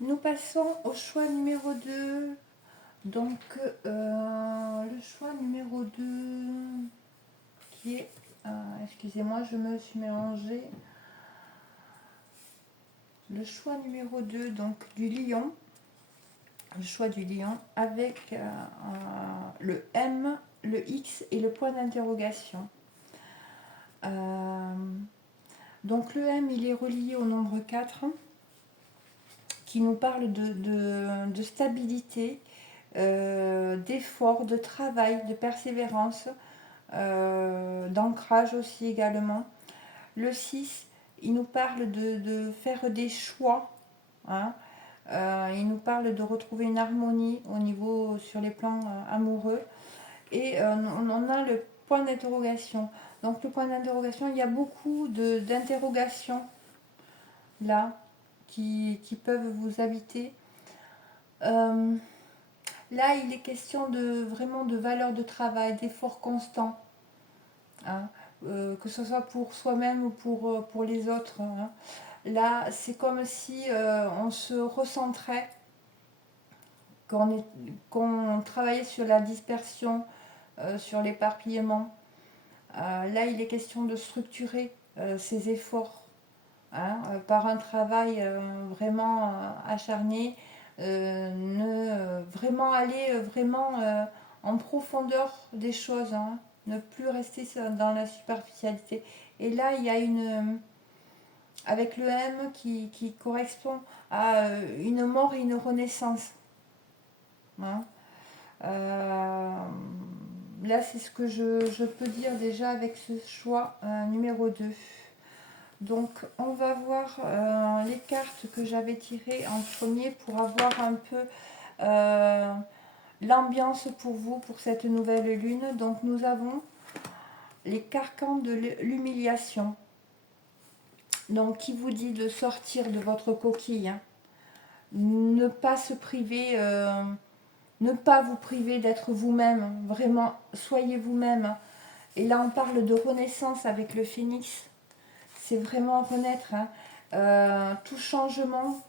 Nous passons au choix numéro 2. Donc, le choix numéro 2 qui est... excusez-moi, je me suis mélangée. Le choix numéro 2, donc du lion. Le choix du lion avec le M, le X et le point d'interrogation. Donc le M, il est relié au nombre 4 qui nous parle de stabilité, d'effort, de travail, de persévérance, d'ancrage aussi également. Le 6, il nous parle de faire des choix, hein. Il nous parle de retrouver une harmonie au niveau sur les plans amoureux. Et on a le point d'interrogation. Donc le point d'interrogation, il y a beaucoup d'interrogations là qui peuvent vous habiter. Là, il est question vraiment de valeur de travail, d'effort constant, hein, que ce soit pour soi-même ou pour les autres, hein. Là, c'est comme si on se recentrait, qu'on travaillait sur la dispersion, sur l'éparpillement. Là, il est question de structurer ces efforts, hein, par un travail vraiment acharné, vraiment aller vraiment en profondeur des choses, hein, ne plus rester dans la superficialité. Et là, il y a avec le M qui correspond à une mort et une renaissance, hein. Là, c'est ce que je peux dire déjà avec ce choix numéro 2. Donc, on va voir les cartes que j'avais tirées en premier pour avoir un peu l'ambiance pour vous, pour cette nouvelle lune. Donc, nous avons les carcans de l'humiliation. Donc, qui vous dit de sortir de votre coquille, hein. Ne pas se priver, ne pas vous priver d'être vous-même. Vraiment, soyez vous-même. Et là, on parle de renaissance avec le phénix. C'est vraiment renaître, hein. Tout changement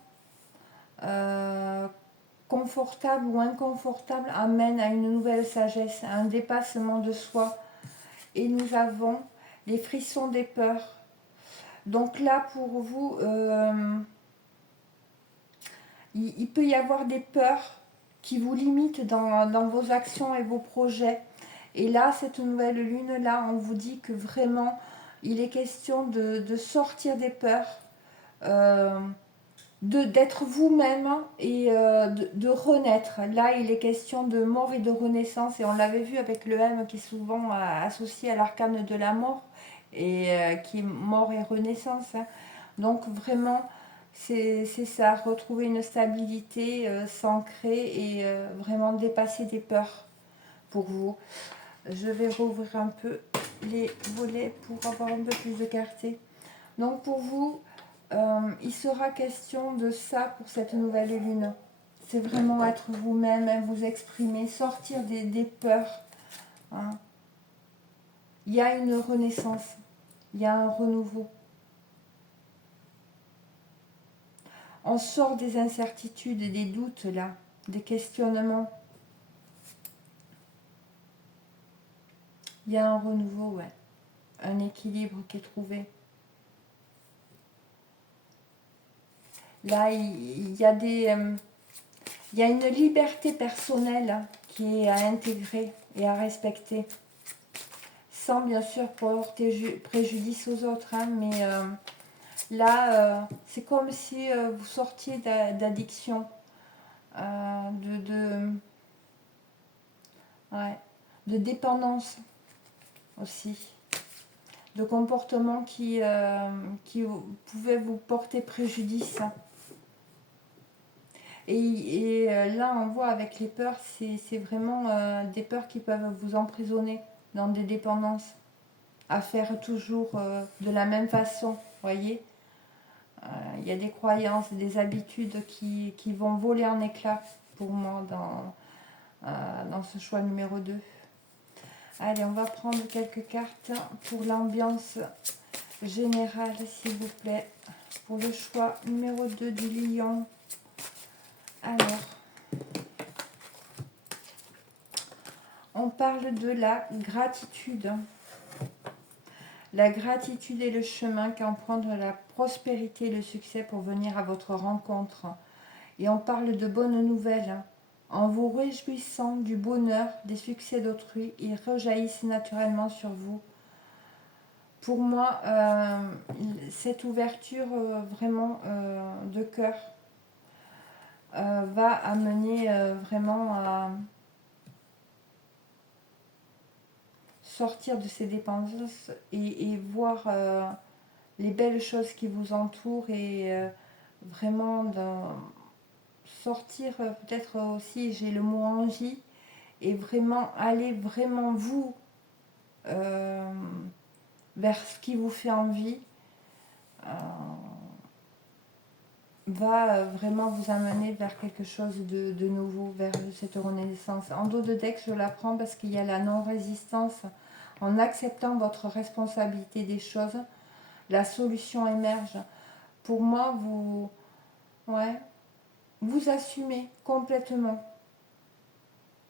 confortable ou inconfortable amène à une nouvelle sagesse, à un dépassement de soi. Et nous avons les frissons des peurs. Donc là, pour vous, il peut y avoir des peurs qui vous limitent dans vos actions et vos projets. Et là, cette nouvelle lune-là, on vous dit que vraiment, il est question de sortir des peurs, d'être vous-même et de renaître. Là, il est question de mort et de renaissance. Et on l'avait vu avec le M qui est souvent associé à l'arcane de la mort et qui est mort et renaissance, hein. Donc vraiment, c'est ça, retrouver une stabilité, s'ancrer et vraiment dépasser des peurs pour vous. Je vais rouvrir un peu les volets pour avoir un peu plus de clarté. Donc pour vous, il sera question de ça pour cette nouvelle lune. C'est vraiment être vous-même, hein, vous exprimer, sortir des peurs, hein. Il y a une renaissance, il y a un renouveau. On sort des incertitudes et des doutes là, des questionnements. Il y a un renouveau, ouais. Un équilibre qui est trouvé. Là, il y a il y a une liberté personnelle qui est à intégrer et à respecter, sans bien sûr porter préjudice aux autres, hein, mais là, c'est comme si vous sortiez d'addiction, ouais, de dépendance aussi, de comportements qui pouvaient vous porter préjudice. Et là, on voit avec les peurs, c'est vraiment des peurs qui peuvent vous emprisonner dans des dépendances, à faire toujours de la même façon, voyez. Il y a des croyances, des habitudes qui vont voler en éclats pour moi dans ce choix numéro 2. Allez, on va prendre quelques cartes pour l'ambiance générale, s'il vous plaît. Pour le choix numéro 2 du lion. parle de la gratitude. La gratitude est le chemin qu'emprunte la prospérité et le succès pour venir à votre rencontre. Et on parle de bonnes nouvelles. En vous réjouissant du bonheur, des succès d'autrui, ils rejaillissent naturellement sur vous. Pour moi, cette ouverture vraiment de cœur va amener vraiment à sortir de ces dépendances et voir les belles choses qui vous entourent et vraiment sortir peut-être aussi, j'ai le mot envie, et vraiment aller vraiment vous vers ce qui vous fait envie va vraiment vous amener vers quelque chose de nouveau, vers cette renaissance. En dos de deck, je la prends parce qu'il y a la non-résistance. En acceptant votre responsabilité des choses, la solution émerge. Pour moi, vous assumez complètement.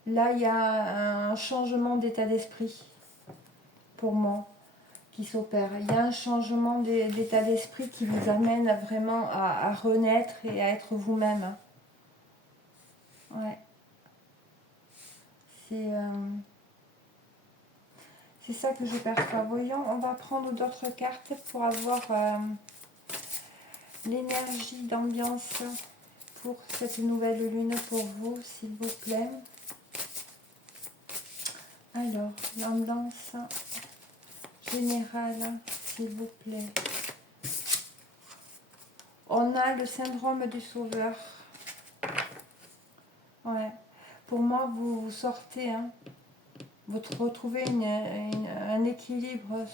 Là, il y a un changement d'état d'esprit, pour moi, qui s'opère. Il y a un changement d'état d'esprit qui vous amène vraiment à renaître et à être vous-même. Ouais. C'est ça que je perçois. Voyons, on va prendre d'autres cartes pour avoir l'énergie d'ambiance pour cette nouvelle lune pour vous, s'il vous plaît. Alors, l'ambiance générale, s'il vous plaît. On a le syndrome du sauveur. Ouais. Pour moi, vous sortez, hein. Vous retrouvez un équilibre.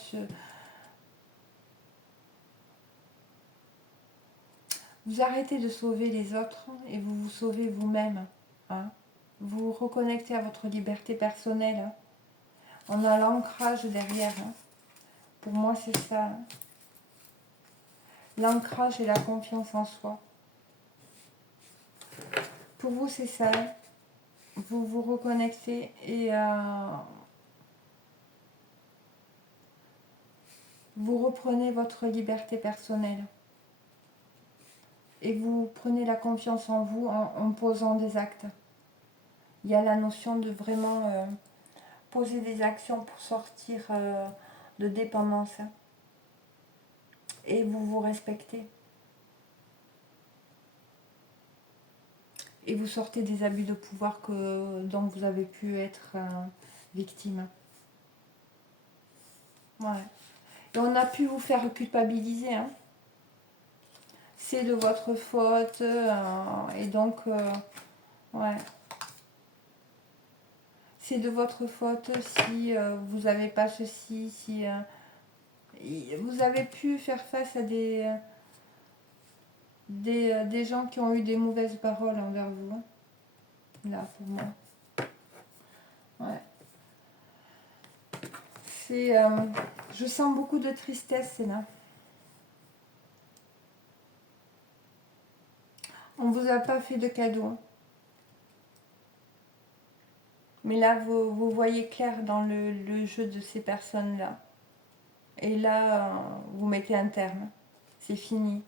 Vous arrêtez de sauver les autres et vous vous sauvez vous-même. Hein. Vous vous reconnectez à votre liberté personnelle. Hein. On a l'ancrage derrière. Hein. Pour moi, c'est ça. Hein. L'ancrage et la confiance en soi. Pour vous, c'est ça. Hein. Vous vous reconnectez et vous reprenez votre liberté personnelle. Et vous prenez la confiance en vous en posant des actes. Il y a la notion de vraiment poser des actions pour sortir de dépendance. Hein. Et vous vous respectez. Et vous sortez des abus de pouvoir dont vous avez pu être victime. Ouais. Et on a pu vous faire culpabiliser. Hein. C'est de votre faute. Et donc, ouais. C'est de votre faute si vous n'avez pas ceci, si vous avez pu faire face à des gens qui ont eu des mauvaises paroles envers vous. Là, pour moi. Ouais. C'est, je sens beaucoup de tristesse, c'est là. On ne vous a pas fait de cadeau. Mais là, vous voyez clair dans le jeu de ces personnes-là. Et là, vous mettez un terme. C'est fini.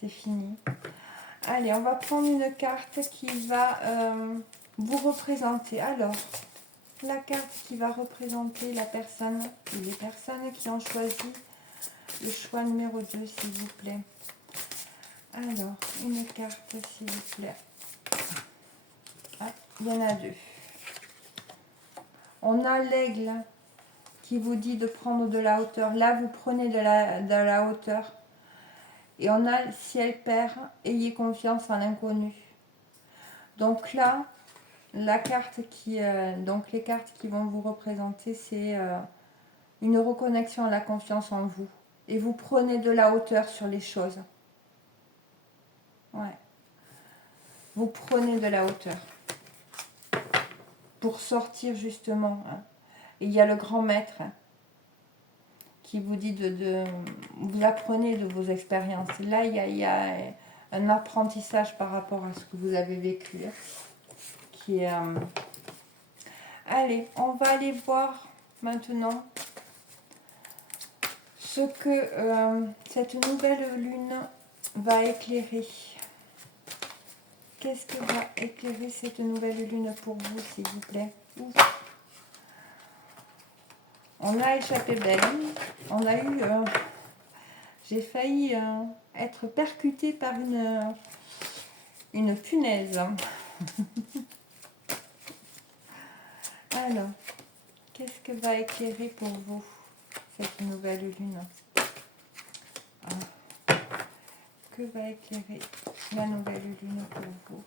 C'est fini. Allez, on va prendre une carte qui va vous représenter. Alors, la carte qui va représenter la personne et les personnes qui ont choisi le choix numéro 2, s'il vous plaît. Alors, une carte, s'il vous plaît. Ah, il y en a deux. On a l'aigle qui vous dit de prendre de la hauteur. Là, vous prenez de la hauteur. Et on a le ciel père, ayez confiance en l'inconnu. Donc là, la carte donc les cartes qui vont vous représenter, c'est une reconnexion à la confiance en vous. Et vous prenez de la hauteur sur les choses. Ouais. Vous prenez de la hauteur. Pour sortir justement. Hein. Et il y a le grand maître hein, qui vous dit vous apprenez de vos expériences. Là, il y a un apprentissage par rapport à ce que vous avez vécu. Hein, qui est... Allez, on va aller voir maintenant ce que cette nouvelle lune va éclairer. Qu'est-ce que va éclairer cette nouvelle lune pour vous, s'il vous plaît? Ouf. On a échappé belle. On a eu... j'ai failli être percutée par une punaise. Alors, qu'est-ce que va éclairer pour vous cette nouvelle lune? Que va éclairer la nouvelle lune pour vous?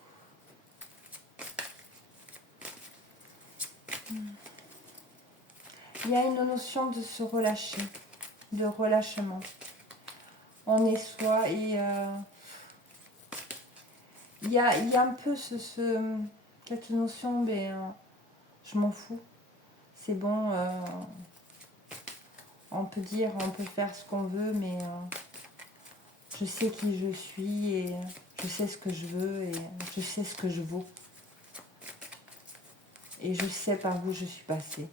Il y a une notion de se relâcher, de relâchement. On est soi et il y a un peu cette notion, ben, je m'en fous, c'est bon, on peut dire, on peut faire ce qu'on veut, mais je sais qui je suis et je sais ce que je veux et je sais ce que je vaux. Et je sais par où je suis passée.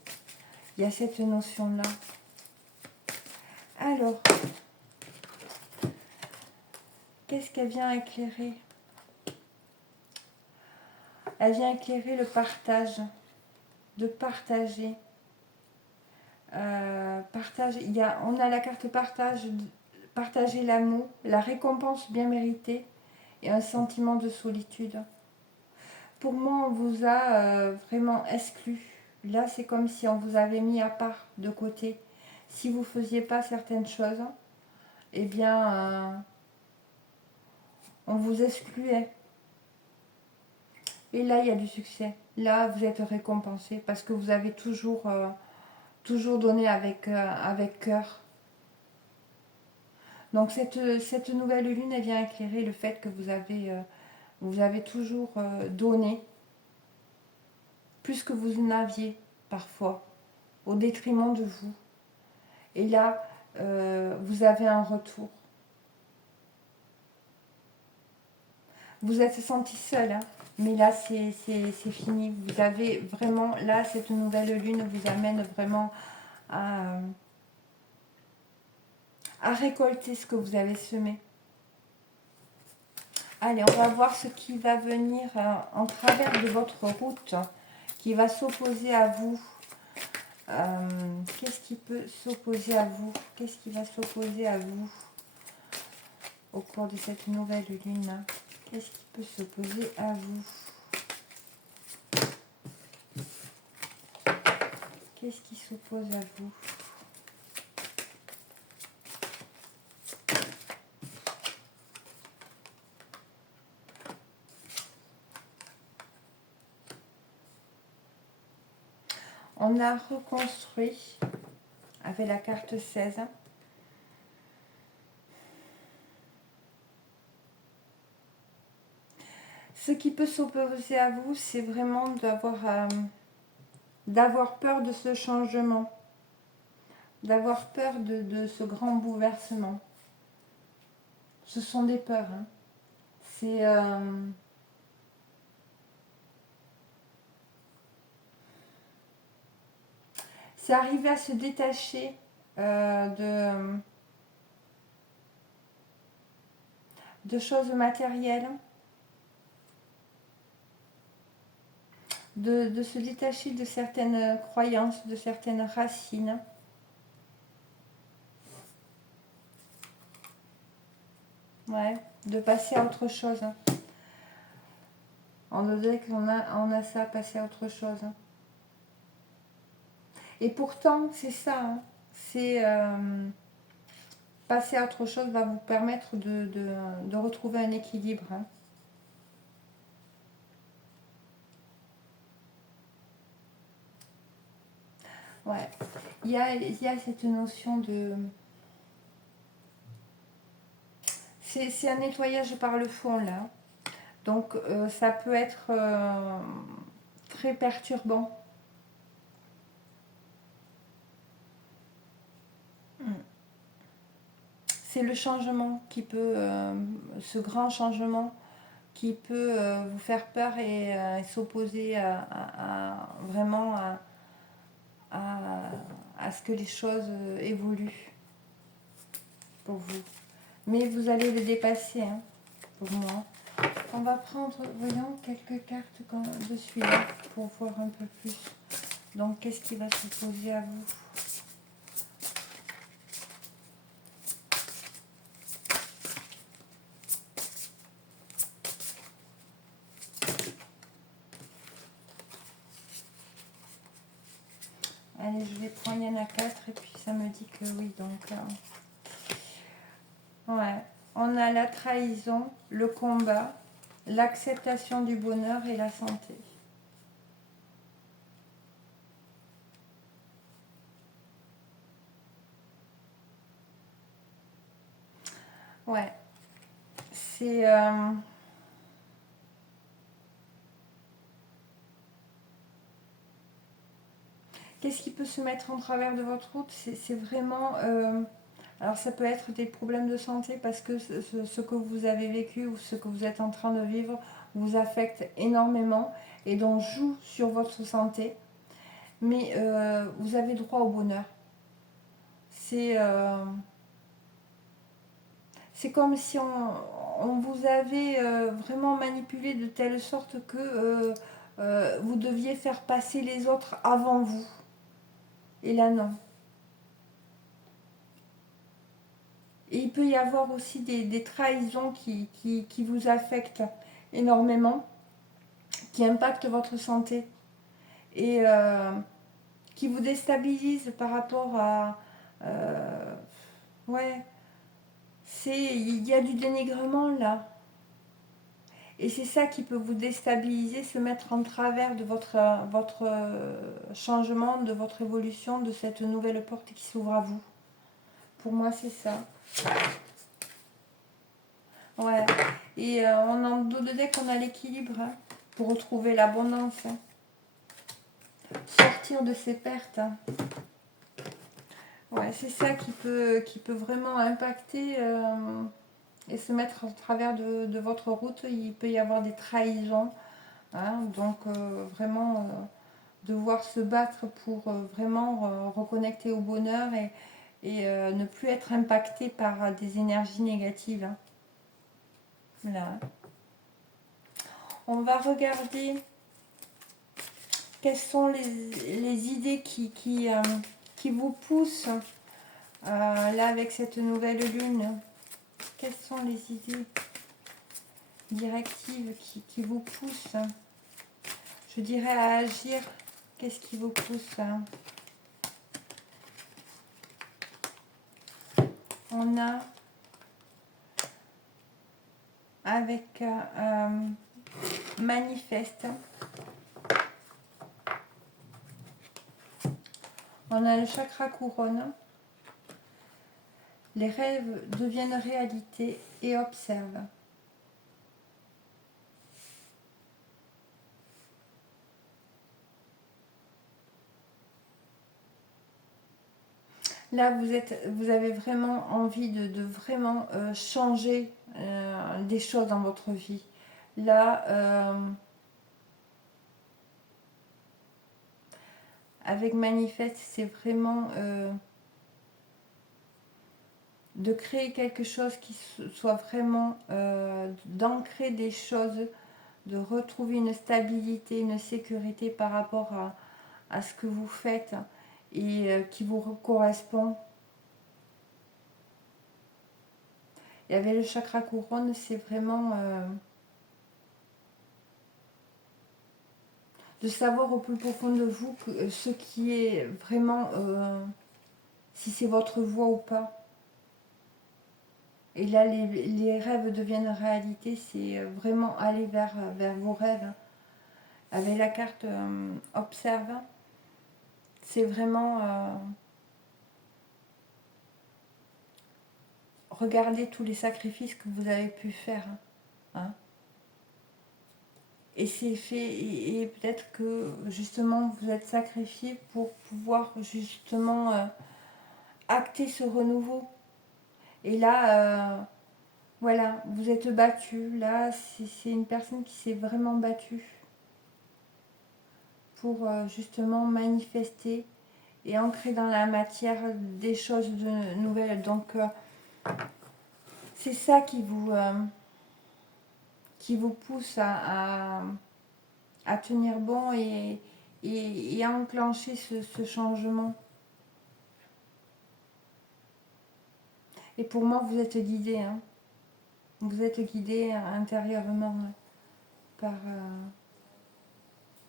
Il y a cette notion-là. Alors, qu'est-ce qu'elle vient éclairer? Elle vient éclairer le partage, de partager. Partage, on a la carte partage, partager l'amour, la récompense bien méritée et un sentiment de solitude. Pour moi, on vous a vraiment exclu. Là, c'est comme si on vous avait mis à part, de côté. Si vous ne faisiez pas certaines choses, eh bien, on vous excluait. Et là, il y a du succès. Là, vous êtes récompensé parce que vous avez toujours donné avec cœur. Donc, cette nouvelle lune, elle vient éclairer le fait que vous avez toujours donné plus que vous n'aviez parfois, au détriment de vous. Et là, vous avez un retour. Vous êtes senti seul, hein, mais là, c'est fini. Vous avez vraiment, là, cette nouvelle lune vous amène vraiment à récolter ce que vous avez semé. Allez, on va voir ce qui va venir en travers de votre route, qui va s'opposer à vous. Qu'est-ce qui peut s'opposer à vous? Qu'est-ce qui va s'opposer à vous au cours de cette nouvelle lune? Qu'est-ce qui peut s'opposer à vous? Qu'est-ce qui s'oppose à vous? On a reconstruit avec la carte 16. Ce qui peut s'opposer à vous, c'est vraiment d'avoir peur de ce changement, d'avoir peur de ce grand bouleversement. Ce sont des peurs. Hein. C'est arriver à se détacher de choses matérielles, de se détacher de certaines croyances, de certaines racines. Ouais, de passer à autre chose. On dirait qu'on a ça à passer à autre chose. Et pourtant, c'est ça. Hein. C'est passer à autre chose va vous permettre de retrouver un équilibre. Hein. Ouais. Il y a cette notion de... C'est un nettoyage par le fond, là. Donc, ça peut être très perturbant. C'est le changement qui peut... ce grand changement qui peut vous faire peur et s'opposer vraiment à, à ce que les choses évoluent pour vous. Mais vous allez le dépasser, hein, pour moi. On va prendre, voyons, quelques cartes de celui-là pour voir un peu plus. Donc, qu'est-ce qui va s'opposer à vous? Allez, je vais prendre, il y en a 4 et puis ça me dit que oui, donc... ouais, on a la trahison, le combat, l'acceptation du bonheur et la santé. Ouais, c'est... qu'est-ce qui peut se mettre en travers de votre route? C'est vraiment... alors ça peut être des problèmes de santé parce que ce que vous avez vécu ou ce que vous êtes en train de vivre vous affecte énormément et donc joue sur votre santé. Mais vous avez droit au bonheur. C'est comme si on vous avait vraiment manipulé de telle sorte que vous deviez faire passer les autres avant vous. Et là, non. Et il peut y avoir aussi des trahisons qui vous affectent énormément, qui impactent votre santé et qui vous déstabilisent par rapport à... ouais, il y a du dénigrement là. Et c'est ça qui peut vous déstabiliser, se mettre en travers de votre changement, de votre évolution, de cette nouvelle porte qui s'ouvre à vous. Pour moi, c'est ça. Ouais. Et on en dos de deck, on a l'équilibre hein, pour retrouver l'abondance. Hein. Sortir de ses pertes. Hein. Ouais, c'est ça qui peut vraiment impacter et se mettre en travers de votre route. Il peut y avoir des trahisons. Hein, donc vraiment devoir se battre pour vraiment reconnecter au bonheur et ne plus être impacté par des énergies négatives. Hein. Là. On va regarder quelles sont les idées qui vous poussent là avec cette nouvelle lune. Quelles sont les idées directives qui vous poussent, je dirais, à agir. Qu'est-ce qui vous pousse On a avec manifeste. On a le chakra couronne. Les rêves deviennent réalité et observe. Là, vous avez vraiment envie de vraiment changer des choses dans votre vie. Là, avec Manifeste, c'est vraiment de créer quelque chose qui soit vraiment d'ancrer des choses, de retrouver une stabilité, une sécurité par rapport à ce que vous faites et qui vous correspond. Et avec le chakra couronne, c'est vraiment de savoir au plus profond de vous que, ce qui est vraiment, si c'est votre voie ou pas. Et là, les rêves deviennent réalité, c'est vraiment aller vers vos rêves. Hein. Avec la carte Observe, c'est vraiment regarder tous les sacrifices que vous avez pu faire. Hein. Et c'est fait, et peut-être que justement vous êtes sacrifié pour pouvoir justement acter ce renouveau. Et là, Voilà, vous êtes battu. Là, c'est une personne qui s'est vraiment battue pour justement manifester et ancrer dans la matière des choses nouvelles. Donc, c'est ça qui vous pousse à tenir bon et à enclencher ce changement. Et pour moi, vous êtes guidé. Hein. Vous êtes guidé intérieurement par,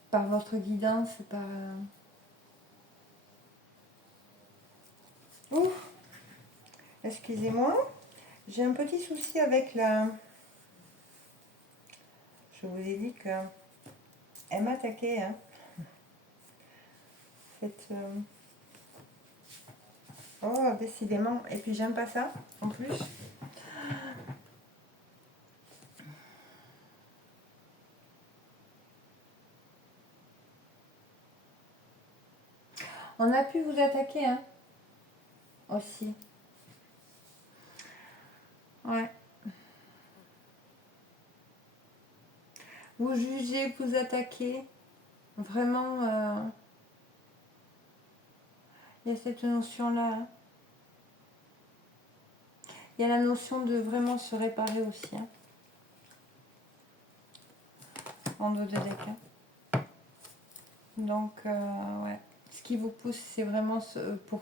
par votre guidance, par... Ouf, excusez-moi. J'ai un petit souci avec la... Je vous ai dit que elle m'a attaqué. Hein. Cette, oh, décidément. Et puis j'aime pas ça, en plus. On a pu vous attaquer, hein, aussi. Ouais. Vous jugez, vous attaquez. Vraiment, il y a cette notion-là. Hein. Il y a la notion de vraiment se réparer aussi. Hein. En dos de deck. Hein. Donc, ouais. Ce qui vous pousse, c'est vraiment pour...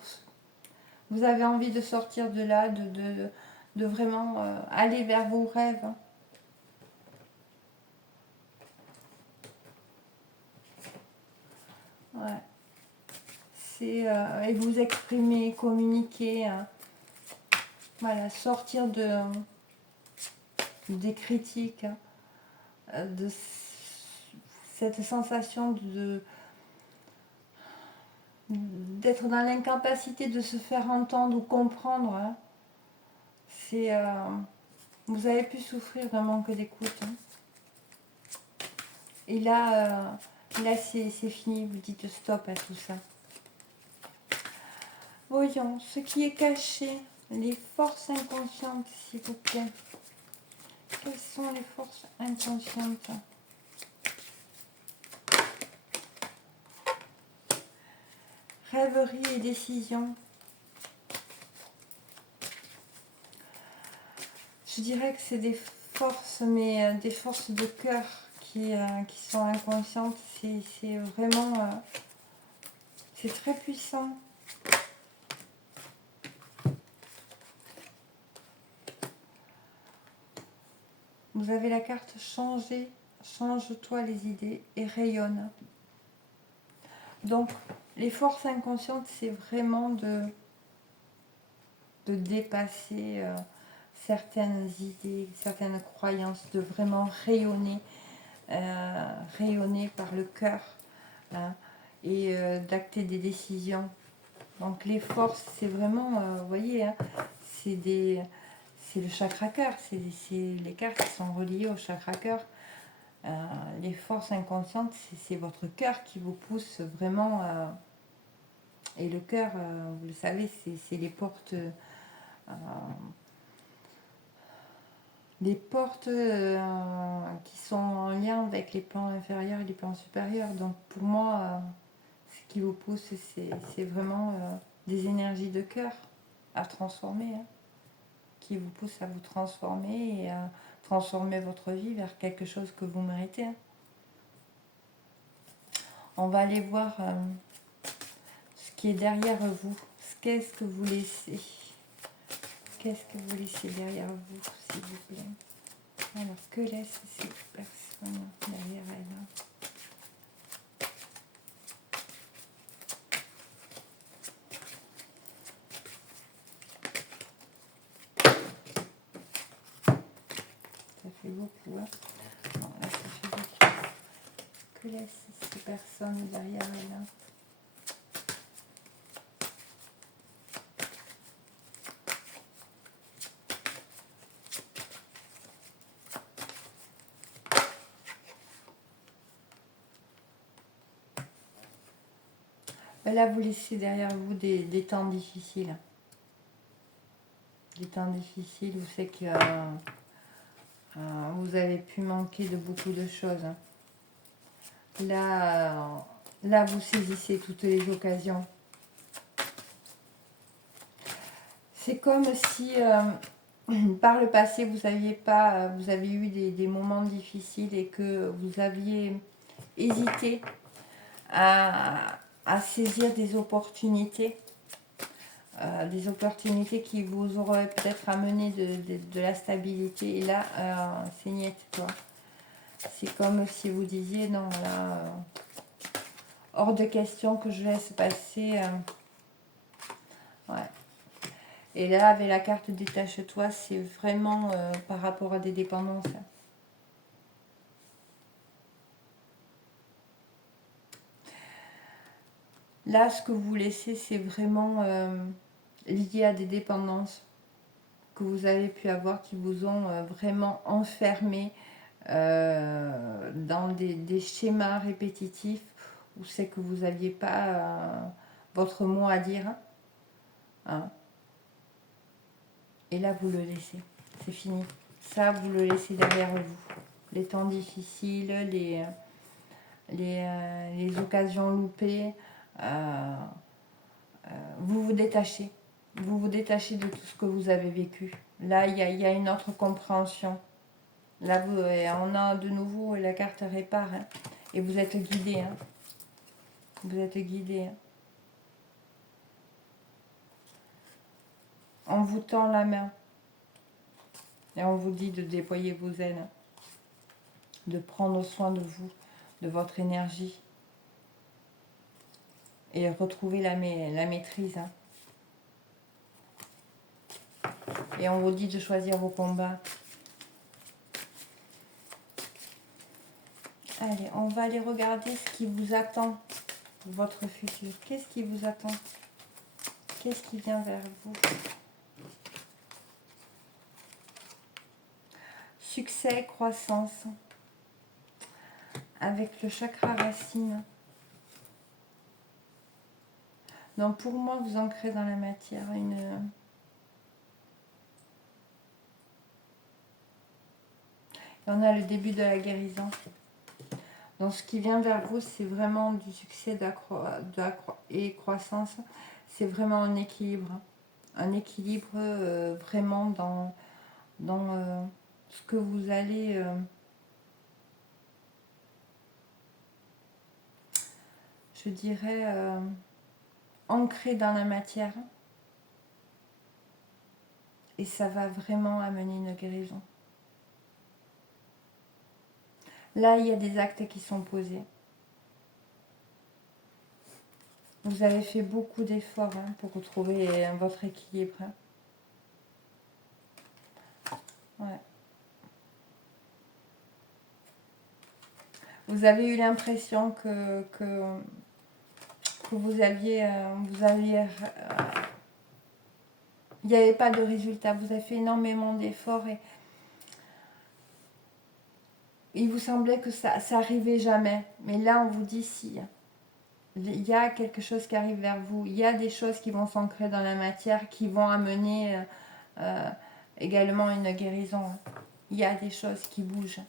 Vous avez envie de sortir de là, de vraiment aller vers vos rêves. Hein. Ouais. C'est et vous exprimer, communiquer. Hein. Voilà, sortir des critiques, hein, de cette sensation d'être dans l'incapacité de se faire entendre ou comprendre. Hein. C'est vous avez pu souffrir d'un manque d'écoute. Hein. Et là, c'est fini, vous dites stop à tout ça. Voyons ce qui est caché, les forces inconscientes, s'il vous plaît. Quelles sont les forces inconscientes? Rêverie et décision. Je dirais que c'est des forces, mais des forces de cœur qui sont inconscientes. C'est vraiment... c'est très puissant. Vous avez la carte changer, change-toi les idées et rayonne. Donc, les forces inconscientes, c'est vraiment de dépasser certaines idées, certaines croyances, de vraiment rayonner, rayonner par le cœur hein, et d'acter des décisions. Donc les forces, c'est vraiment, vous voyez, hein, c'est le chakra cœur, c'est les cartes qui sont reliées au chakra cœur. Les forces inconscientes, c'est votre cœur qui vous pousse vraiment. Et le cœur, vous le savez, c'est les portes qui sont en lien avec les plans inférieurs et les plans supérieurs. Donc pour moi, ce qui vous pousse, c'est vraiment des énergies de cœur à transformer, hein, qui vous poussent à vous transformer et à transformer votre vie vers quelque chose que vous méritez. Hein. On va aller voir ce qui est derrière vous. Qu'est-ce que vous laissez? Qu'est-ce que vous laissez derrière vous, s'il vous plaît? Alors, que laisse cette personne derrière elle? Ça fait beaucoup, hein? Non, là, ça fait beaucoup. Que laisse ces personnes derrière elle? Hein. Ben là, vous laissez derrière vous des temps difficiles. des temps difficiles où c'est que vous avez pu manquer de beaucoup de choses. Hein. Là, vous saisissez toutes les occasions. C'est comme si par le passé vous avez eu des moments difficiles et que vous aviez hésité à saisir des opportunités qui vous auraient peut-être amené de la stabilité. Et là, c'est niet, quoi. C'est comme si vous disiez, non, là, hors de question que je laisse passer. Ouais. Et là, avec la carte détache-toi, c'est vraiment par rapport à des dépendances. Là, ce que vous laissez, c'est vraiment lié à des dépendances que vous avez pu avoir qui vous ont vraiment enfermé dans des schémas répétitifs où c'est que vous n'aviez pas votre mot à dire. Hein. Et là, vous le laissez. C'est fini. Ça, vous le laissez derrière vous. Les temps difficiles, les occasions loupées. Vous vous détachez. Vous vous détachez de tout ce que vous avez vécu. Là, il y a une autre compréhension. Là, on a de nouveau la carte répare. Hein, et vous êtes guidé. Hein. Vous êtes guidé. Hein. On vous tend la main. Et on vous dit de déployer vos ailes. De prendre soin de vous, de votre énergie. Et retrouver la maîtrise. Hein. Et on vous dit de choisir vos combats. Allez, on va aller regarder ce qui vous attend pour votre futur. Qu'est-ce qui vous attend? Qu'est-ce qui vient vers vous? Succès, croissance. Avec le chakra racine. Donc pour moi, vous ancrez dans la matière on a le début de la guérison. Donc ce qui vient vers vous, c'est vraiment du succès et croissance. C'est vraiment un équilibre. Un équilibre vraiment dans ce que vous allez... je dirais... ancré dans la matière. Et ça va vraiment amener une guérison. Là, il y a des actes qui sont posés. Vous avez fait beaucoup d'efforts hein, pour retrouver votre équilibre. Hein. Ouais. Vous avez eu l'impression que vous aviez... il n'y avait pas de résultat. Vous avez fait énormément d'efforts et il vous semblait que ça n'arrivait jamais. Mais là, on vous dit si. Il y a quelque chose qui arrive vers vous. Il y a des choses qui vont s'ancrer dans la matière, qui vont amener également une guérison. Il y a des choses qui bougent.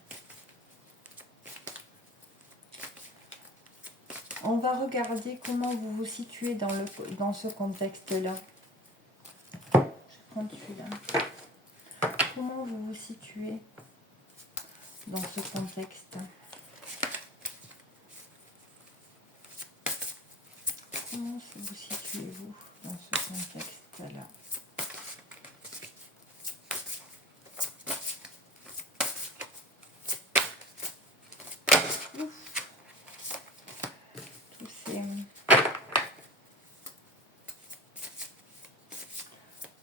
On va regarder comment vous vous situez dans ce contexte-là. Je vais prendre celui-là. Comment vous vous situez dans ce contexte? Comment vous situez-vous dans ce contexte-là?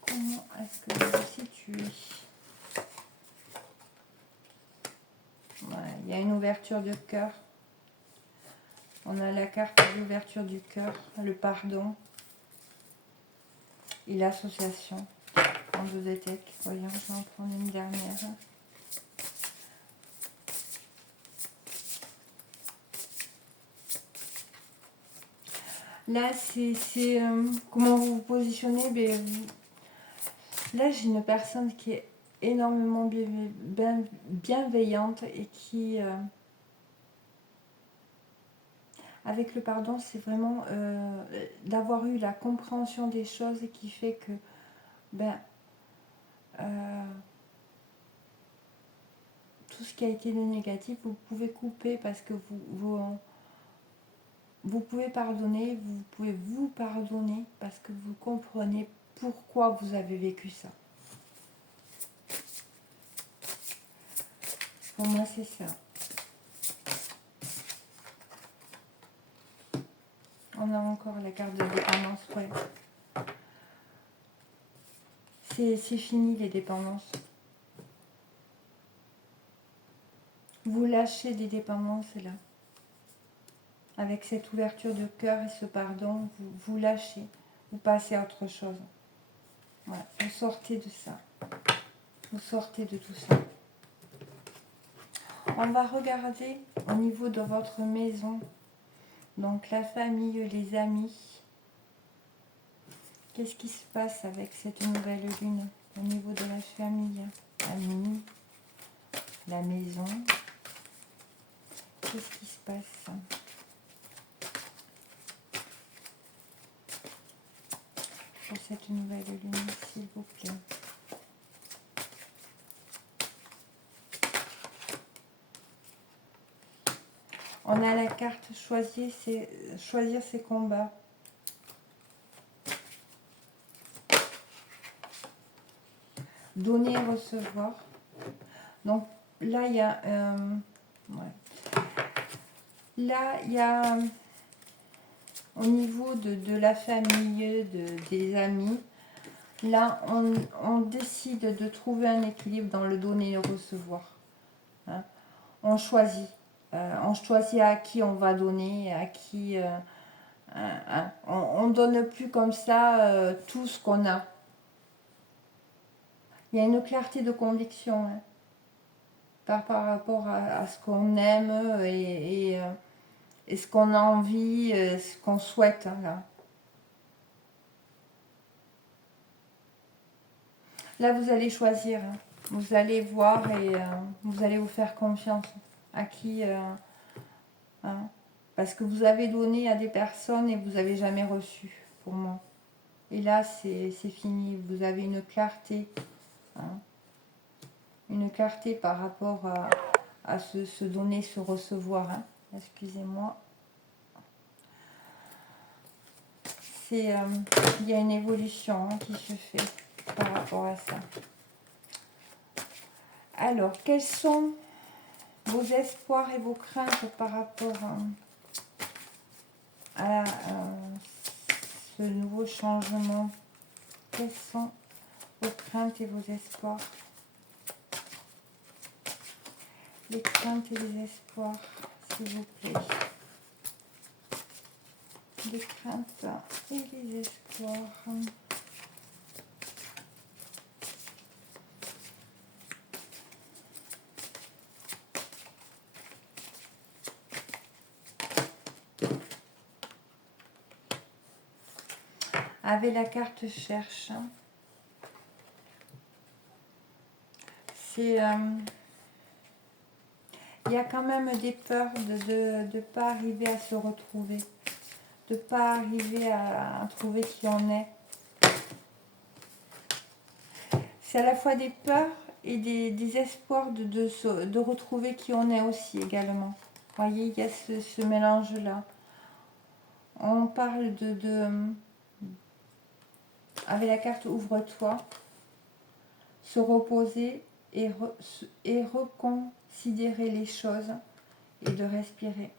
Comment est-ce que vous vous situez? Voilà, il y a une ouverture de cœur. On a la carte de l'ouverture du cœur, le pardon et l'association. En deux des têtes, voyons, je vais en prendre une dernière. Là, c'est comment vous vous positionnez. Là, j'ai une personne qui est énormément bienveillante et qui, avec le pardon, c'est vraiment d'avoir eu la compréhension des choses qui fait que, ben, tout ce qui a été de négatif, vous pouvez couper parce que vous pouvez pardonner, vous pouvez vous pardonner parce que vous comprenez pourquoi vous avez vécu ça. Pour moi, c'est ça. On a encore la carte de dépendance, ouais. C'est fini les dépendances. Vous lâchez des dépendances là. Avec cette ouverture de cœur et ce pardon, vous lâchez. Vous passez à autre chose. Ouais, vous sortez de ça. Vous sortez de tout ça. On va regarder au niveau de votre maison. Donc la famille, les amis. Qu'est-ce qui se passe avec cette nouvelle lune au niveau de la famille, amis, la maison? Qu'est-ce qui se passe pour cette nouvelle lune, s'il vous plaît? On a la carte choisir ses combats. Donner et recevoir. Donc là, il y a... ouais. Là, il y a... Au niveau de la famille, des amis, là, on décide de trouver un équilibre dans le donner et le recevoir. Hein. On choisit. On choisit à qui on va donner, à qui... on ne donne plus comme ça tout ce qu'on a. Il y a une clarté de conviction hein, par rapport à ce qu'on aime et ce qu'on a envie, ce qu'on souhaite. Hein, là. Là, vous allez choisir. Hein. Vous allez voir et vous allez vous faire confiance. À qui hein, parce que vous avez donné à des personnes et vous n'avez jamais reçu, pour moi. Et là, c'est fini. Vous avez une clarté. Hein, une clarté par rapport à se donner, se recevoir. Hein. Excusez-moi. Il y a une évolution hein, qui se fait par rapport à ça. Alors, quels sont vos espoirs et vos craintes par rapport à ce nouveau changement? Quelles sont vos craintes et vos espoirs? Les craintes et les espoirs, s'il vous plaît. Les craintes et les espoirs. Avec la carte cherche. C'est... il y a quand même des peurs de ne pas arriver à se retrouver. De ne pas arriver à trouver qui on est. C'est à la fois des peurs et des espoirs de retrouver qui on est aussi également. Vous voyez, il y a ce mélange-là. On parle avec la carte ouvre-toi, se reposer et reconsidérer les choses et de respirer.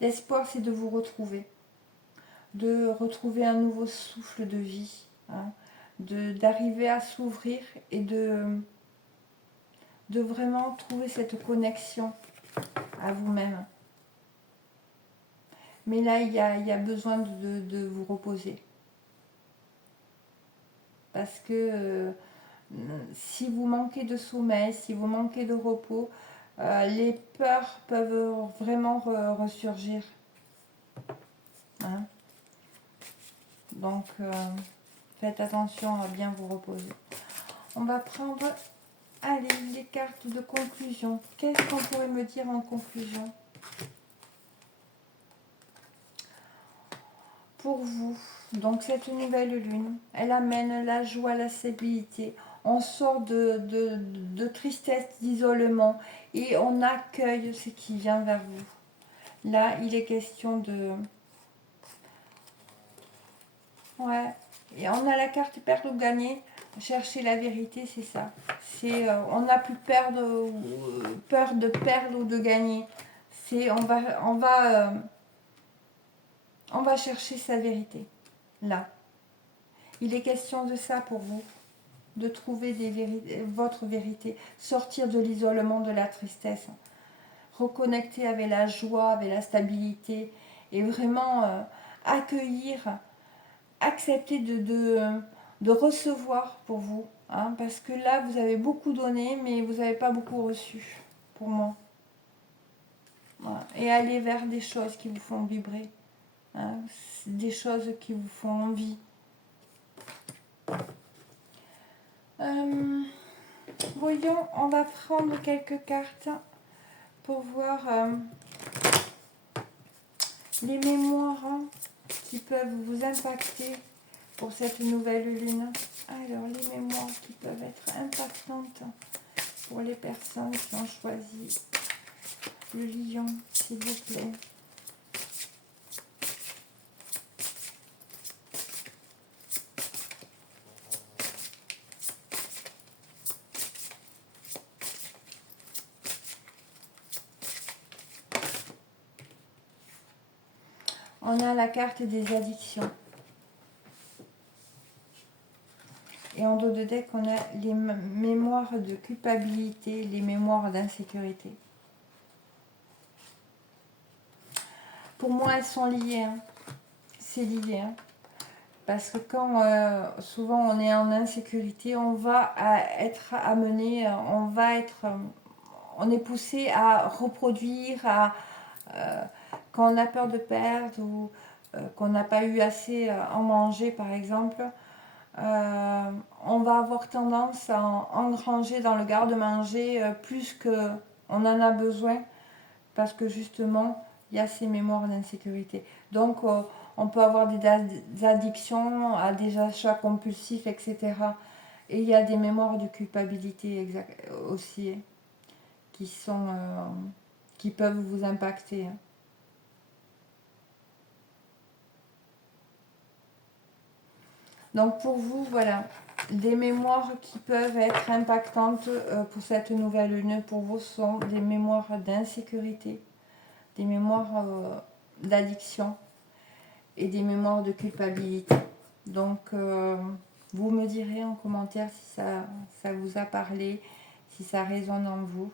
L'espoir, c'est de vous retrouver, de retrouver un nouveau souffle de vie, hein, d'arriver à s'ouvrir et de vraiment trouver cette connexion à vous-même. Mais là, il y a besoin de vous reposer. Parce que si vous manquez de sommeil, si vous manquez de repos, les peurs peuvent vraiment ressurgir. Hein. Donc, Faites attention à bien vous reposer. On va prendre, allez, les cartes de conclusion. Qu'est-ce qu'on pourrait me dire en conclusion pour vous? Donc cette nouvelle lune, elle amène la joie, la stabilité. On sort de tristesse, d'isolement et on accueille ce qui vient vers vous. Là, il est question de... Ouais. Et on a la carte perdre ou gagner. Chercher la vérité, c'est ça. C'est on n'a plus peur de perdre ou de gagner. C'est on va chercher sa vérité. Là. Il est question de ça pour vous. De trouver votre vérité. Sortir de l'isolement, de la tristesse. Reconnecter avec la joie, avec la stabilité. Et vraiment accueillir, accepter de recevoir pour vous. Hein, parce que là, vous avez beaucoup donné, mais vous n'avez pas beaucoup reçu, pour moi. Voilà. Et aller vers des choses qui vous font vibrer. Hein, des choses qui vous font envie. Voyons, on va prendre quelques cartes pour voir les mémoires qui peuvent vous impacter pour cette nouvelle lune. Alors, les mémoires qui peuvent être impactantes pour les personnes qui ont choisi le lion, s'il vous plaît. On a la carte des addictions. Et en dos de deck, on a les mémoires de culpabilité, les mémoires d'insécurité. Pour moi, elles sont liées. Hein. C'est lié. Hein. Parce que quand souvent on est en insécurité, on va être amené, on est poussé à reproduire, quand on a peur de perdre ou qu'on n'a pas eu assez en manger par exemple, on va avoir tendance à engranger dans le garde-manger plus que on en a besoin parce que justement il y a ces mémoires d'insécurité. Donc on peut avoir des addictions à des achats compulsifs, etc. Et il y a des mémoires de culpabilité aussi qui peuvent vous impacter. Donc pour vous, voilà, des mémoires qui peuvent être impactantes pour cette nouvelle lune, pour vous, sont des mémoires d'insécurité, des mémoires d'addiction et des mémoires de culpabilité. Donc vous me direz en commentaire si ça vous a parlé, si ça résonne en vous.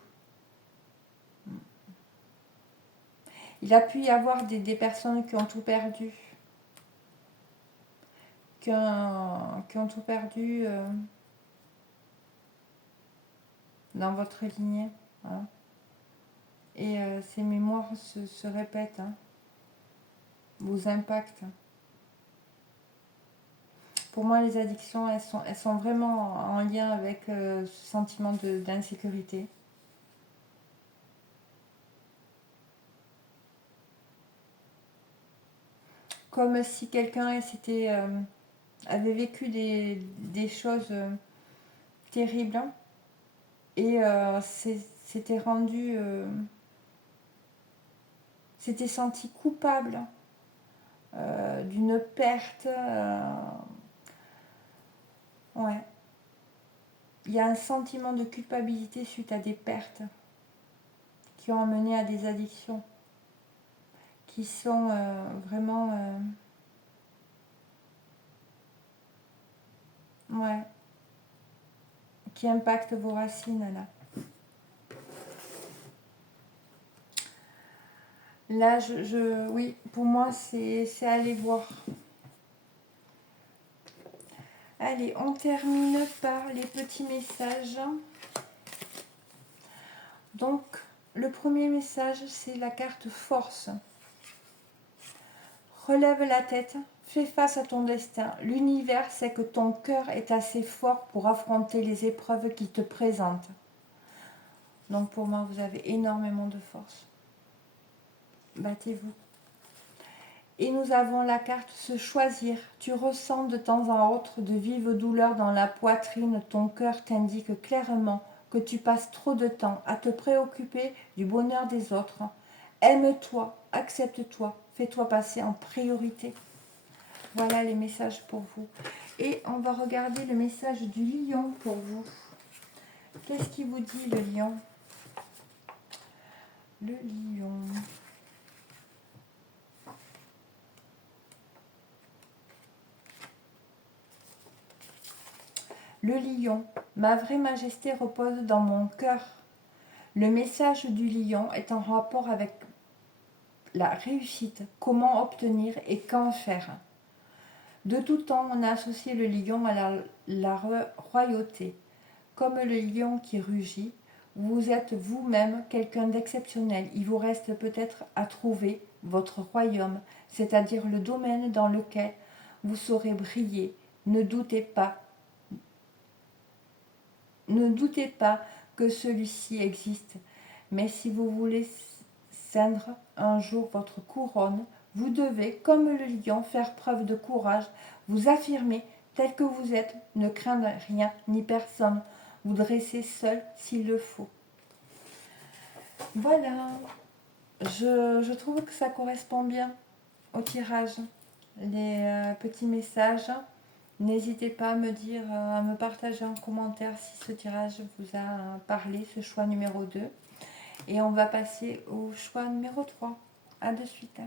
Il a pu y avoir des personnes qui ont tout perdu. Qui ont tout perdu dans votre lignée. Hein. Et ces mémoires se répètent, hein, vous impactent. Pour moi, les addictions, elles sont vraiment en lien avec ce sentiment d'insécurité. Comme si quelqu'un avait vécu des choses terribles et s'était rendu, s'était senti coupable d'une perte. Ouais. Il y a un sentiment de culpabilité suite à des pertes qui ont mené à des addictions, qui sont vraiment... ouais. Qui impactent vos racines, là. Là, oui, pour moi, c'est aller voir. Allez, on termine par les petits messages. Donc, le premier message, c'est la carte force. Relève la tête, Fais face à ton destin. L'univers sait que ton cœur est assez fort pour affronter les épreuves qui te présentent. Donc pour moi, vous avez énormément de force. Battez-vous. Et nous avons la carte se choisir. Tu ressens de temps en autre de vives douleurs dans la poitrine. Ton cœur t'indique clairement que tu passes trop de temps à te préoccuper du bonheur des autres. Aime-toi, accepte-toi, fais-toi passer en priorité. Voilà les messages pour vous. Et on va regarder le message du lion pour vous. Qu'est-ce qui vous dit le lion? Le lion. Le lion, ma vraie majesté repose dans mon cœur. Le message du lion est en rapport avec la réussite, comment obtenir et quand faire. De tout temps, on a associé le lion à la royauté. Comme le lion qui rugit, vous êtes vous-même quelqu'un d'exceptionnel. Il vous reste peut-être à trouver votre royaume, c'est-à-dire le domaine dans lequel vous saurez briller. Ne doutez pas que celui-ci existe. Mais si vous voulez ceindre un jour votre couronne, vous devez, comme le lion, faire preuve de courage, vous affirmer tel que vous êtes, ne craindre rien ni personne, vous dresser seul s'il le faut. Voilà, je trouve que ça correspond bien au tirage, les petits messages. N'hésitez pas à me dire, à me partager en commentaire si ce tirage vous a parlé, ce choix numéro 2. Et on va passer au choix numéro 3. À de suite.